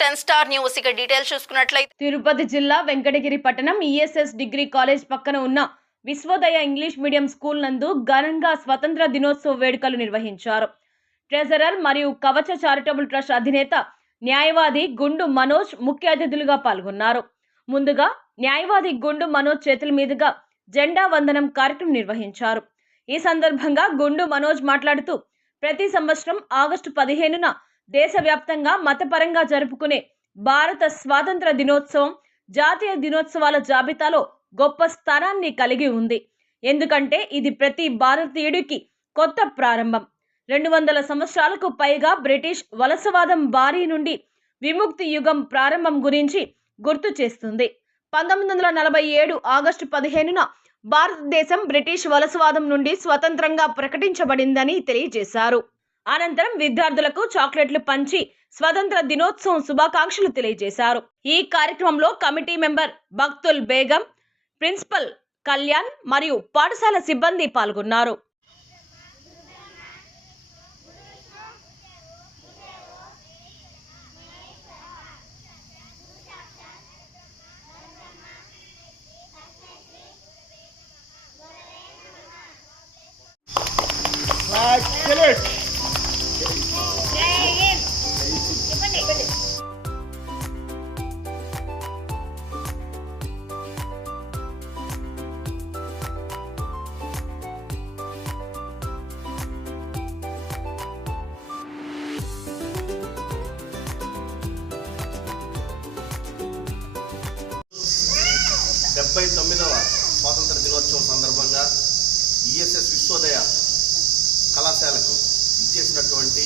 Ten star news. ఇక details చూసుకున్నట్లయితే తిరుపతి జిల్లా వెంకటగిరి పట్టణం ఈఎస్ఎస్ డిగ్రీ కాలేజ్ పక్కన ఉన్న విశ్వోదయ ఇంగ్లీష్ మీడియం స్కూల్ నందు ఘనంగా స్వతంత్ర దినోత్సవ వేడుకలు నిర్వహించారు. ట్రెజరర్ మరియు కవచ చారిటబుల్ ట్రస్ట్ అధినేత న్యాయవాది గుండు మనోజ్ ముఖ్య అతిథులుగా పాల్గొన్నారు. ముందుగా న్యాయవాది గుండు మనోజ్ చేతుల మీదుగా జెండా వందనం కార్యక్రమం నిర్వహించారు. ఈ సందర్భంగా గుండు మనోజ్ మాట్లాడుతూ ప్రతి సంవత్సరం ఆగస్టు పదిహేనున దేశవ్యాప్తంగా మతపరంగా జరుపుకునే భారత స్వాతంత్ర దినోత్సవం జాతీయ దినోత్సవాల జాబితాలో గొప్ప స్థానాన్ని కలిగి ఉంది. ఎందుకంటే ఇది ప్రతి భారతీయుడికి కొత్త ప్రారంభం. రెండు వందల సంవత్సరాలకు పైగా బ్రిటిష్ వలసవాదం బారి నుండి విముక్తి యుగం ప్రారంభం గురించి గుర్తు చేస్తుంది. పంతొమ్మిది వందల నలభై ఏడు ఆగస్టు పదిహేనున భారతదేశం బ్రిటిష్ వలసవాదం నుండి స్వతంత్రంగా ప్రకటించబడిందని తెలియజేశారు. అనంతరం విద్యార్థులకు చాక్లెట్లు పంచి స్వతంత్ర దినోత్సవం శుభాకాంక్షలు తెలియజేశారు. ఈ కార్యక్రమంలో committee member Bakthul Begum principal Kalyan మరియు పాఠశాల సిబ్బంది పాల్గొన్నారు. డెబ్బై తొమ్మిదవ స్వాతంత్ర దినోత్సవం సందర్భంగా ఈఎస్ఎస్ విశ్వోదయ కళాశాలకు ఇచ్చేసినటువంటి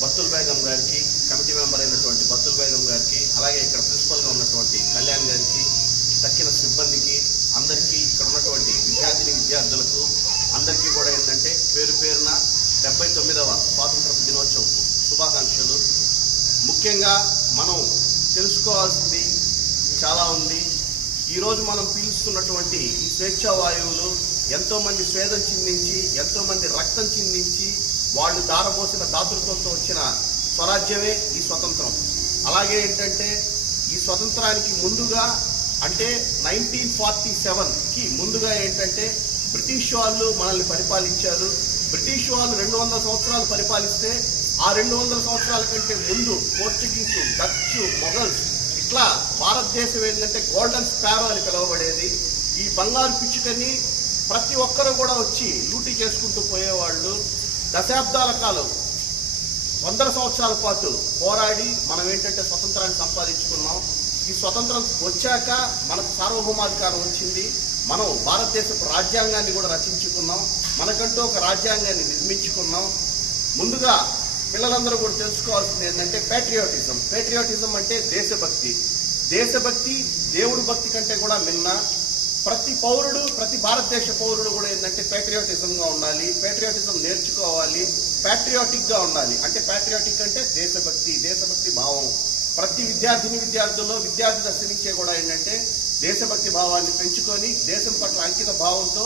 బత్తుల్ బేగం గారికి కమిటీ మెంబర్ అయినటువంటి బత్తుల్ బేగం గారికి అలాగే ఇక్కడ ప్రిన్సిపల్గా ఉన్నటువంటి కళ్యాణ్ గారికి తక్కిన సిబ్బందికి అందరికీ ఇక్కడ ఉన్నటువంటి విద్యార్థిని విద్యార్థులకు అందరికీ కూడా ఏంటంటే పేరు పేరున డెబ్బై తొమ్మిదవ స్వాతంత్ర దినోత్సవం శుభాకాంక్షలు. ముఖ్యంగా మనం తెలుసుకోవాల్సింది చాలా ఉంది. ఈరోజు మనం పీల్చుతున్నటువంటి ఈ స్వేచ్ఛా వాయువులు ఎంతోమంది స్వేదం చిందించి ఎంతోమంది రక్తం చిందించి వాళ్ళు దారపోసిన దాతృత్వంతో వచ్చిన స్వరాజ్యమే ఈ స్వతంత్రం. అలాగే ఏంటంటే ఈ స్వతంత్రానికి ముందుగా అంటే నైన్టీన్ ఫార్టీ సెవెన్కి ముందుగా ఏంటంటే బ్రిటిష్ వాళ్ళు మనల్ని పరిపాలించారు. బ్రిటిష్ వాళ్ళు రెండు వందల సంవత్సరాలు పరిపాలిస్తే ఆ రెండు వందల సంవత్సరాల కంటే ముందు పోర్చుగీసు డచ్ మొఘల్స్ ఇట్లా భారతదేశం ఏంటంటే గోల్డెన్ స్పారో అని పిలువబడేది. ఈ బంగారు పిచ్చుకని ప్రతి ఒక్కరు కూడా వచ్చి లూటీ చేసుకుంటూ పోయేవాళ్ళు. దశాబ్దాల కాలం వందల సంవత్సరాల పాటు పోరాడి మనం ఏంటంటే స్వతంత్రాన్ని సంపాదించుకున్నాం. ఈ స్వతంత్రం వచ్చాక మనకు సార్వభౌమాధికారం వచ్చింది. మనం భారతదేశపు రాజ్యాంగాన్ని కూడా రచించుకున్నాం. మనకంటూ ఒక రాజ్యాంగాన్ని నిర్మించుకున్నాం. ముందుగా పిల్లలందరూ కూడా తెలుసుకోవాల్సింది ఏంటంటే పేట్రియాటిజం పేట్రియాటిజం అంటే దేశభక్తి. దేశభక్తి దేవుడి భక్తి కంటే కూడా మిన్న ప్రతి పౌరుడు ప్రతి భారతదేశ పౌరుడు కూడా ఏంటంటే పేట్రియాటిజంగా ఉండాలి పేట్రియాటిజం నేర్చుకోవాలి ప్యాట్రియాటిక్గా ఉండాలి. అంటే ప్యాట్రియాటిక్ అంటే దేశభక్తి దేశభక్తి భావం. ప్రతి విద్యార్థిని విద్యార్థుల్లో విద్యార్థి దశ నుంచే కూడా ఏంటంటే దేశభక్తి భావాన్ని పెంచుకొని దేశం పట్ల అంకిత భావంతో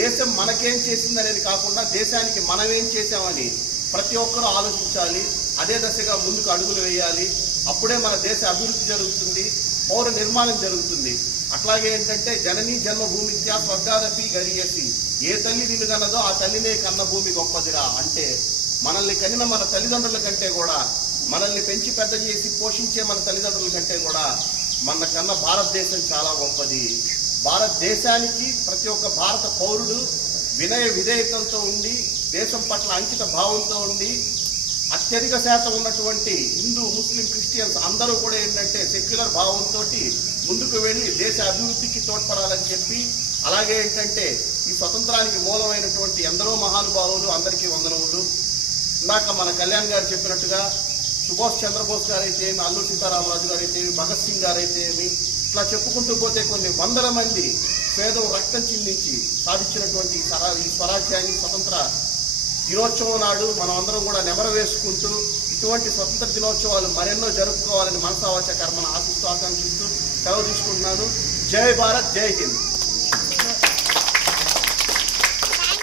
దేశం మనకేం చేసిందనేది కాకుండా దేశానికి మనమేం చేశామని ప్రతి ఒక్కరూ ఆలోచించాలి అదే దశగా ముందుకు అడుగులు వేయాలి అప్పుడే మన దేశ అభివృద్ధి జరుగుతుంది పౌర నిర్మాణం జరుగుతుంది. అట్లాగే ఏంటంటే జననీ జన్మభూమిత్యా స్వర్గారపి గరియసి ఏ తల్లి నిన్ను కన్నదో ఆ తల్లినే కన్న భూమి గొప్పదిరా అంటే మనల్ని కనిన మన తల్లిదండ్రుల కంటే కూడా మనల్ని పెంచి పెద్ద చేసి పోషించే మన తల్లిదండ్రుల కంటే కూడా మన కన్న భారతదేశం చాలా గొప్పది. భారతదేశానికి ప్రతి ఒక్క భారత పౌరుడు వినయ విధేయతలతో ఉండి దేశం పట్ల అంకిత భావంతో ఉండి అత్యధిక శాతం ఉన్నటువంటి హిందూ ముస్లిం క్రిస్టియన్స్ అందరూ కూడా ఏంటంటే సెక్యులర్ భావంతో ముందుకు వెళ్ళి దేశ అభివృద్ధికి తోడ్పడాలని చెప్పి అలాగే ఏంటంటే ఈ స్వతంత్రానికి మూలమైనటువంటి ఎందరో మహానుభావులు అందరికీ వందనములు. ఇందాక మన కళ్యాణ్ గారు చెప్పినట్టుగా సుభాష్ చంద్రబోస్ గారైతే ఏమి అల్లూరి సీతారామరాజు గారైతే ఏమి భగత్ సింగ్ గారైతే ఏమి ఇట్లా చెప్పుకుంటూ పోతే కొన్ని వందల మంది పేదం రక్తం చిందించి సాధించినటువంటి ఈ స్వరాజ్యాన్ని స్వతంత్ర దినోత్సవం నాడు మనం కూడా నెమర వేసుకుంటూ ఇటువంటి స్వతంత్ర దినోత్సవాలు మరెన్నో జరుపుకోవాలని మనసావాచ కర్మను ఆశిస్తూ ఆకాంక్షిస్తూ సెలవు తీసుకుంటున్నాను. జై భారత్ జై హింద్.